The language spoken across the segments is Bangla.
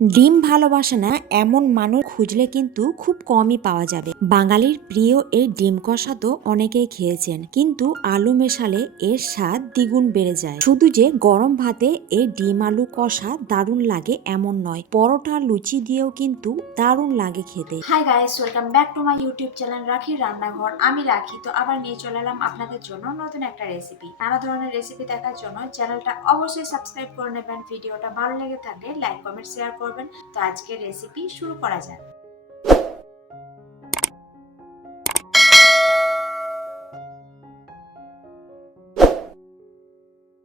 ডিম ভালোবাসে না, এমন মানুষ খুঁজলে কিন্তু খুব কমই পাওয়া যাবে। বাঙালির প্রিয় এই ডিম কষা তো অনেকেই খেয়েছেন, কিন্তু আলু মেশালে এর স্বাদ দ্বিগুণ বেড়ে যায়। শুধু যে গরম ভাতে এই ডিম আলু কষা দারুণ লাগে এমন নয়, পরোটা লুচি দিয়েও কিন্তু দারুণ লাগে খেতে। Hi guys welcome back to my YouTube channel Rakhi রান্নাঘর আমি রাখি, তো আবার নিয়ে চলে এলাম আপনাদের জন্য নতুন একটা রেসিপি নানা ধরনের রেসিপি দেখার জন্য চ্যানেলটা অবশ্যই সাবস্ক্রাইব করে নেবেন। ভিডিওটা ভালো লেগে থাকলে লাইক কমেন্ট শেয়ার করবেন। তো আজকের রেসিপি শুরু করা যাক।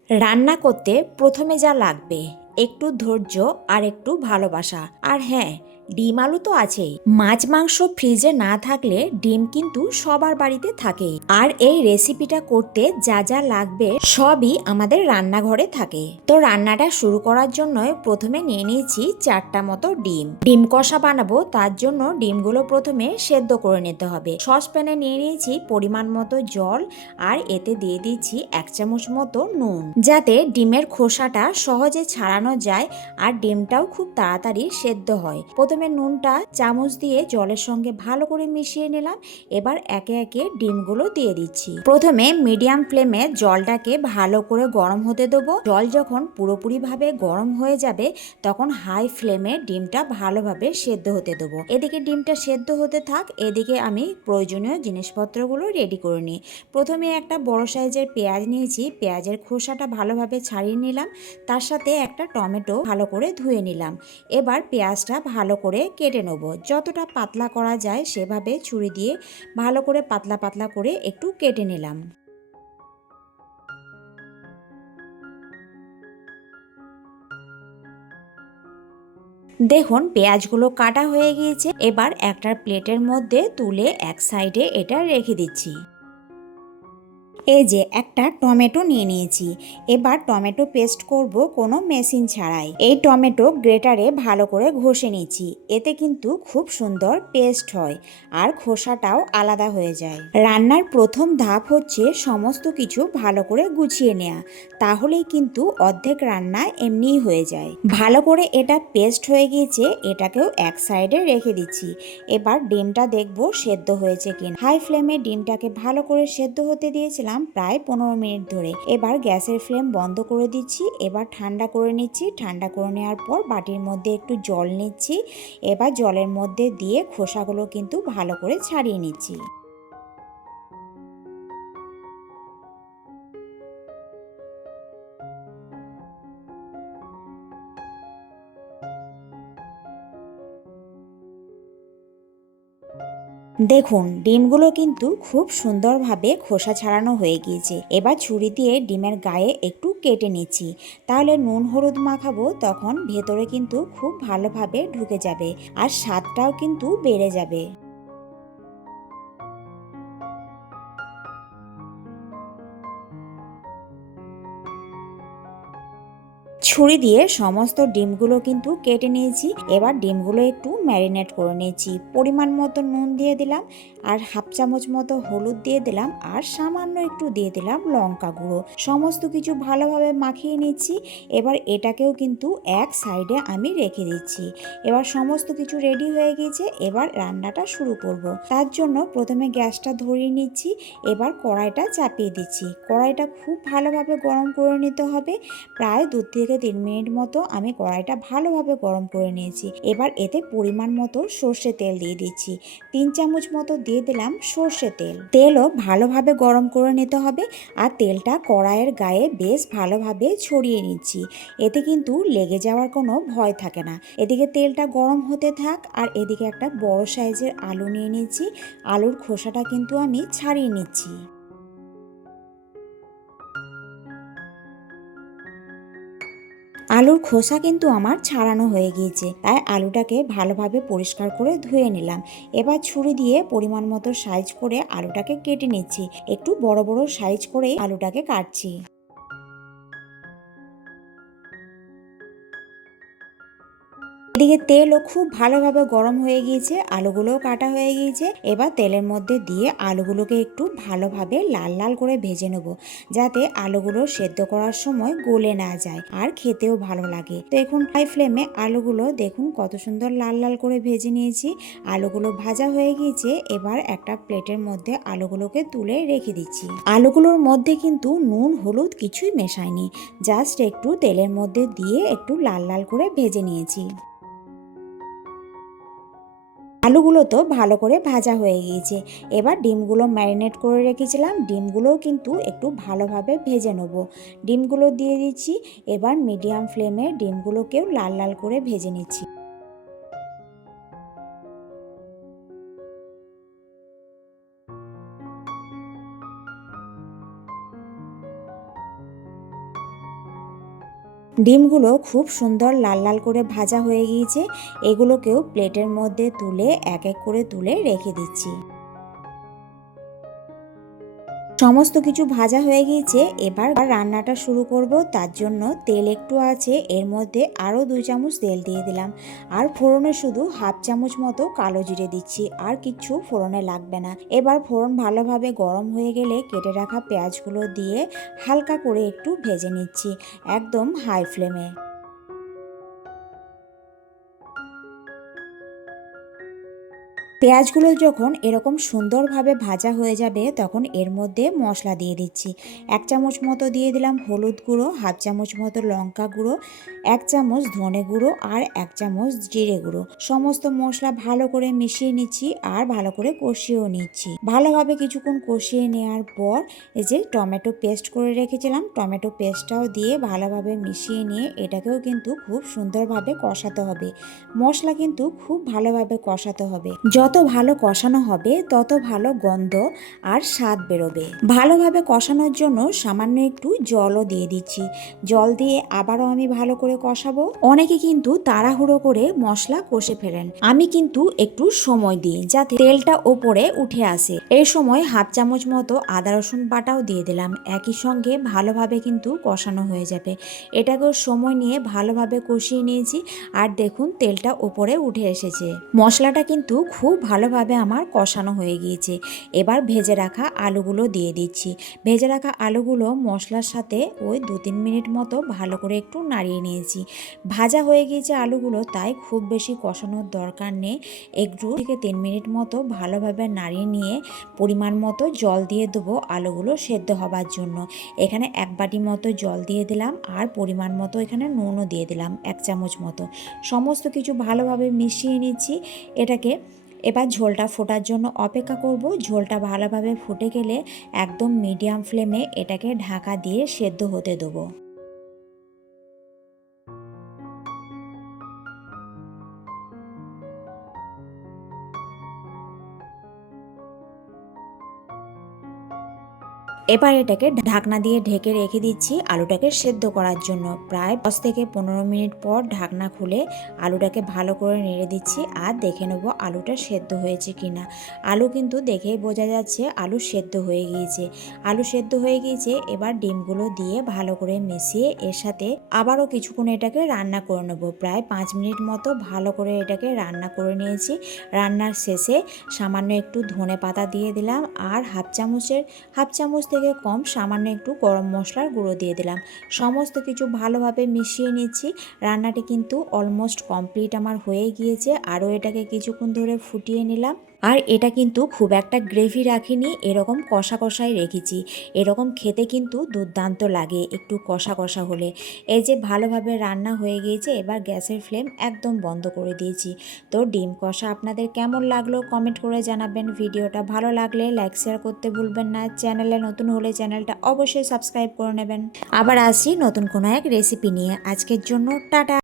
রান্না করতে প্রথমে যা লাগবে, একটু ধৈর্য আর একটু ভালোবাসা। আর হ্যাঁ ডিম আলু তো আছেই। মাছ, মাংস ফ্রিজে না থাকলে ডিম কিন্তু সবার বাড়িতে থাকে। আর এই রেসিপিটা করতে যা যা লাগবে সবই আমাদের রান্নাঘরে থাকে। তো রান্নাটা শুরু করার জন্য প্রথমে নিয়ে নিয়েছি চারটা মতো ডিম। ডিম কষা বানাবো, তার জন্য ডিমগুলো প্রথমে সেদ্ধ করে নিতে হবে। সসপ্যানে নিয়ে নিয়েছি পরিমাণ মতো জল আর এতে দিয়ে দিচ্ছি এক চামচ মতো নুন। যাতে ডিমের খোসাটা সহজে ছাড়ানো যায় আর ডিমটাও খুব তাড়াতাড়ি সেদ্ধ হয়। নুনটা চামচ দিয়ে জলের সঙ্গে ভালো করে মিশিয়ে নিলাম। এবার একে একে ডিমগুলো দিয়ে দিচ্ছি। প্রথমে মিডিয়াম ফ্লেমে জলটাকে ভালো করে গরম হতে দেবো। জল যখন পুরোপুরিভাবে গরম হয়ে যাবে, তখন হাই ফ্লেমে ডিমটা ভালোভাবে সেদ্ধ হতে দেবো। এদিকে ডিমটা সেদ্ধ হতে থাক, এদিকে আমি প্রয়োজনীয় জিনিসপত্রগুলো রেডি করে নিই। প্রথমে একটা বড় সাইজের পেঁয়াজ নিয়েছি। পেঁয়াজের খোসাটা ভালোভাবে ছাড়িয়ে নিলাম। তার সাথে একটা টমেটো ভালো করে ধুয়ে নিলাম। এবার পেঁয়াজটা ভালো করে কেটে নেব। যতটা পাতলা করা যায় সেভাবে ছুরি দিয়ে ভালো করে পাতলা পাতলা করে একটু কেটে নিলাম। দেখুন, পেঁয়াজগুলো কাটা হয়ে গিয়েছে। এবার একটা প্লেটের মধ্যে তুলে এক সাইডে এটা রেখে দিচ্ছি। এই যে, একটা টমেটো নিয়ে নিয়েছি। এবার টমেটো পেস্ট করব কোনো মেশিন ছাড়াই। এই টমেটো গ্রেটারে ভালো করে ঘষে নিচ্ছি এতে কিন্তু খুব সুন্দর পেস্ট হয় আর খোসাটাও আলাদা হয়ে যায়। রান্নার প্রথম ধাপ হচ্ছে সমস্ত কিছু ভালো করে গুছিয়ে নেওয়া তাহলেই কিন্তু অর্ধেক রান্না এমনিই হয়ে যায়। ভালো করে এটা পেস্ট হয়ে গিয়েছে, এটাকেও এক সাইডে রেখে দিচ্ছি। এবার ডিমটা দেখব সেদ্ধ হয়েছে কিনা। হাই ফ্লেমে ডিমটাকে ভালো করে সেদ্ধ হতে দিয়েছিলাম। প্রায় পনেরো মিনিট ধরে। এবার গ্যাসের ফ্লেম বন্ধ করে দিচ্ছি, এবার ঠান্ডা করে নিচ্ছি। ঠান্ডা করে নেওয়ার পর বাটির মধ্যে একটু জল নিচ্ছি। এবার জলের মধ্যে দিয়ে খোসাগুলো কিন্তু ভালো করে ছাড়িয়ে নিচ্ছি। দেখুন, ডিমগুলো কিন্তু খুব সুন্দরভাবে খোসা ছাড়ানো হয়ে গিয়েছে। এবার ছুরি দিয়ে ডিমের গায়ে একটু কেটে নিচ্ছি। তাহলে নুন হলুদ মাখাবো, তখন ভেতরে কিন্তু খুব ভালোভাবে ঢুকে যাবে আর স্বাদটাও কিন্তু বেড়ে যাবে। ছুরি দিয়ে সমস্ত ডিমগুলো কিন্তু কেটে নিয়েছি। এবার ডিমগুলো একটু ম্যারিনেট করে নিয়েছি। পরিমাণ মতো নুন দিয়ে দিলাম আর হাফ চামচ মতো হলুদ দিয়ে দিলাম আর সামান্য একটু দিয়ে দিলাম লঙ্কা গুঁড়ো। সমস্ত কিছু ভালোভাবে মাখিয়ে নিচ্ছি এবার এটাকেও কিন্তু এক সাইডে আমি রেখে দিচ্ছি। এবার সমস্ত কিছু রেডি হয়ে গিয়েছে। এবার রান্নাটা শুরু করব। তার জন্য প্রথমে গ্যাসটা ধরিয়ে নিচ্ছি। এবার কড়াইটা চাপিয়ে দিচ্ছি। কড়াইটা খুব ভালোভাবে গরম করে নিতে হবে। প্রায় দু থেকে তিন মিনিট মতো আমি কড়াইটা ভালোভাবে গরম করে নিয়েছি। এবার এতে পরিমাণ মতো সর্ষে তেল দিয়ে দিচ্ছি। তিন চামচ মতো দিয়ে দিলাম সর্ষে তেল। তেলও ভালোভাবে গরম করে নিতে হবে আর তেলটা কড়াইয়ের গায়ে বেশ ভালোভাবে ছড়িয়ে নিচ্ছি। এতে কিন্তু লেগে যাওয়ার কোনো ভয় থাকে না। এদিকে তেলটা গরম হতে থাক আর এদিকে একটা বড় সাইজের আলু নিয়ে নিচ্ছি। আলুর খোসাটা কিন্তু আমি ছাড়িয়ে নিচ্ছি। আলুর খোসা কিন্তু আমার ছাড়ানো হয়ে গিয়েছে। তাই আলুটাকে ভালোভাবে পরিষ্কার করে ধুয়ে নিলাম। এবার ছুরি দিয়ে পরিমাণ মতো সাইজ করে আলুটাকে কেটে নিচ্ছি। একটু বড় বড় সাইজ করে আলুটাকে কাটছি। এদিকে তেলও খুব ভালোভাবে গরম হয়ে গিয়েছে, আলুগুলোও কাটা হয়ে গিয়েছে। এবার তেলের মধ্যে দিয়ে আলুগুলোকে একটু ভালোভাবে লাল লাল করে ভেজে নেব, যাতে আলুগুলো সেদ্ধ করার সময় গলে না যায় আর খেতেও ভালো লাগে। তো এখন হাই ফ্লেমে আলুগুলো দেখুন কত সুন্দর লাল লাল করে ভেজে নিয়েছি। আলুগুলো ভাজা হয়ে গিয়েছে, এবার একটা প্লেটের মধ্যে আলুগুলোকে তুলে রেখে দিচ্ছি। আলুগুলোর মধ্যে কিন্তু নুন, হলুদ কিছুই মেশায়নি, জাস্ট একটু তেলের মধ্যে দিয়ে একটু লাল লাল করে ভেজে নিয়েছি। আলুগুলো তো ভালো করে ভাজা হয়ে গিয়েছে। এবার ডিমগুলো ম্যারিনেট করে রেখেছিলাম। ডিমগুলোও কিন্তু একটু ভালোভাবে ভেজে নেব। ডিমগুলো দিয়ে দিচ্ছি। এবার মিডিয়াম ফ্লেমে ডিমগুলোকেও লাল লাল করে ভেজে নিচ্ছি। ডিমগুলো খুব সুন্দর লাল লাল করে ভাজা হয়ে গিয়েছে, এগুলোকেও প্লেটের মধ্যে তুলে এক এক করে তুলে রেখে দিচ্ছি। সমস্ত কিছু ভাজা হয়ে গিয়েছে, এবার রান্নাটা শুরু করব। তার জন্য তেল একটু আছে, এর মধ্যে আরও দুই চামচ তেল দিয়ে দিলাম। আর ফোড়নে শুধু হাফ চামচ মতো কালো জিরে দিচ্ছি, আর কিচ্ছু ফোড়নে লাগবে না। এবার ফোড়ন ভালোভাবে গরম হয়ে গেলে কেটে রাখা পেঁয়াজগুলো দিয়ে হালকা করে একটু ভেজে নিচ্ছি, একদম হাই ফ্লেমে পেঁয়াজগুলো যখন এরকম সুন্দরভাবে ভাজা হয়ে যাবে, তখন এর মধ্যে মশলা দিয়ে দিচ্ছি। এক চামচ মতো দিয়ে দিলাম হলুদ গুঁড়ো, হাফ চামচ মতো লঙ্কা গুঁড়ো, এক চামচ ধনে গুঁড়ো আর এক চামচ জিরে গুঁড়ো। সমস্ত মশলা ভালো করে মিশিয়ে নিচ্ছি আর ভালো করে কষিয়েও নিচ্ছি। ভালোভাবে কিছুক্ষণ কষিয়ে নেওয়ার পর এই যে টমেটো পেস্ট করে রেখেছিলাম, টমেটো পেস্টটাও দিয়ে ভালোভাবে মিশিয়ে নিয়ে এটাকেও কিন্তু খুব সুন্দরভাবে কষাতে হবে। মশলা কিন্তু খুব ভালোভাবে কষাতে হবে। যত ভালো কষানো হবে, তত ভালো গন্ধ আর স্বাদ বেরোবে। ভালোভাবে কষানোর জন্য সামান্য একটু জলও দিয়ে দিচ্ছি। জল দিয়ে আবারও আমি ভালো করে কষাবো। অনেকে কিন্তু তাড়াহুড়ো করে মশলা কষে ফেলেন। আমি কিন্তু একটু সময় দিই যাতে তেলটা ওপরে উঠে আসে। এই সময় হাফ চামচ মতো আদা রসুন বাটাও দিয়ে দিলাম। একই সঙ্গে ভালোভাবে কিন্তু কষানো হয়ে যাবে। এটাকেও সময় নিয়ে ভালোভাবে কষিয়ে নিয়েছি। আর দেখুন, তেলটা ওপরে উঠে এসেছে। মশলাটা কিন্তু খুব ভালোভাবে আমার কষানো হয়ে গিয়েছে। এবার ভেজে রাখা আলুগুলো দিয়ে দিচ্ছি। ভেজে রাখা আলুগুলো মশলার সাথে ওই দু তিন মিনিট মতো ভালো করে একটু নাড়িয়ে নিয়েছি। ভাজা হয়ে গিয়েছে আলুগুলো, তাই খুব বেশি কষানোর দরকার নেই। একটু থেকে তিন মিনিট মতো ভালোভাবে নাড়িয়ে নিয়ে পরিমাণ মতো জল দিয়ে দেবো আলুগুলো সেদ্ধ হবার জন্য। এখানে এক বাটি মতো জল দিয়ে দিলাম আর পরিমাণ মতো এখানে নুনও দিয়ে দিলাম, এক চামচ মতো। সমস্ত কিছু ভালোভাবে মিশিয়ে নিচ্ছি। এটাকে এবার ঝোলটা ফোটার জন্য অপেক্ষা করব। ঝোলটা ভালোভাবে ফুটে গেলে একদম মিডিয়াম ফ্লেমে এটাকে ঢাকা দিয়ে সেদ্ধ হতে দেবো। এবার এটাকে ঢাকনা দিয়ে ঢেকে রেখে দিচ্ছি আলুটাকে সেদ্ধ করার জন্য। প্রায় দশ থেকে পনেরো মিনিট পর ঢাকনা খুলে আলুটাকে ভালো করে নেড়ে দিচ্ছি আর দেখে নেব আলুটা সেদ্ধ হয়েছে কি না আলু কিন্তু দেখেই বোঝা যাচ্ছে আলু সেদ্ধ হয়ে গিয়েছে। আলু সেদ্ধ হয়ে গিয়েছে, এবার ডিমগুলো দিয়ে ভালো করে মিশিয়ে এর সাথে আবারও কিছুক্ষণ এটাকে রান্না করে নেব। প্রায় পাঁচ মিনিট মতো ভালো করে এটাকে রান্না করে নিয়েছি। রান্নার শেষে সামান্য একটু ধনে পাতা দিয়ে দিলাম আর হাফ চামচের, হাফ চামচ থেকে কম সামান্য একটু গরম মশলার গুঁড়ো দিয়ে দিলাম। সমস্ত কিছু ভালোভাবে মিশিয়ে নিচ্ছি। রান্নাটি কিন্তু অলমোস্ট কমপ্লিট আমার হয়ে গিয়েছে। আরও এটাকে কিছুক্ষণ ধরে ফুটিয়ে নিলাম। আর এটা কিন্তু খুব একটা গ্রেভি রাখিনি, এরকম কষা কষাই রেখেছি। এরকম খেতে কিন্তু দুর্দান্ত লাগে একটু কষা কষা হলে। এই যে ভালোভাবে রান্না হয়ে গিয়েছে, এবার গ্যাসের ফ্লেম একদম বন্ধ করে দিয়েছি। তো ডিম কষা আপনাদের কেমন লাগল কমেন্ট করে জানাবেন। ভিডিওটা ভালো লাগলে লাইক শেয়ার করতে ভুলবেন না। চ্যানেলে নতুন হলে চ্যানেলটা অবশ্যই সাবস্ক্রাইব করে নেবেন। আবার আসি নতুন কোনো এক রেসিপি নিয়ে। আজকের জন্য টাটা।